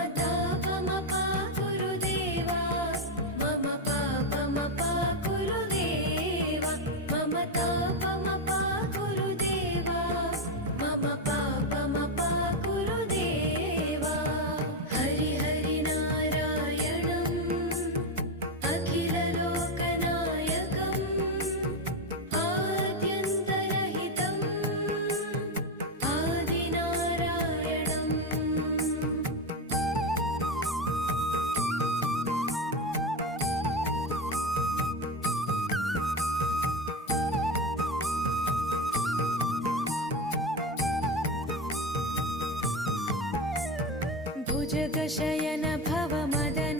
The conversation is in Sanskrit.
ममतापमपा गुरुदेवा मम पापमपा गुरुदेवा ममतापमपा गुरुदेवा मम पापमपा गुरुदेवा हरि हरि नारायणम् अखिललोकनायकम् आद्यन्तरहितम् आदिनारायणम् भुजगशयन भवमदन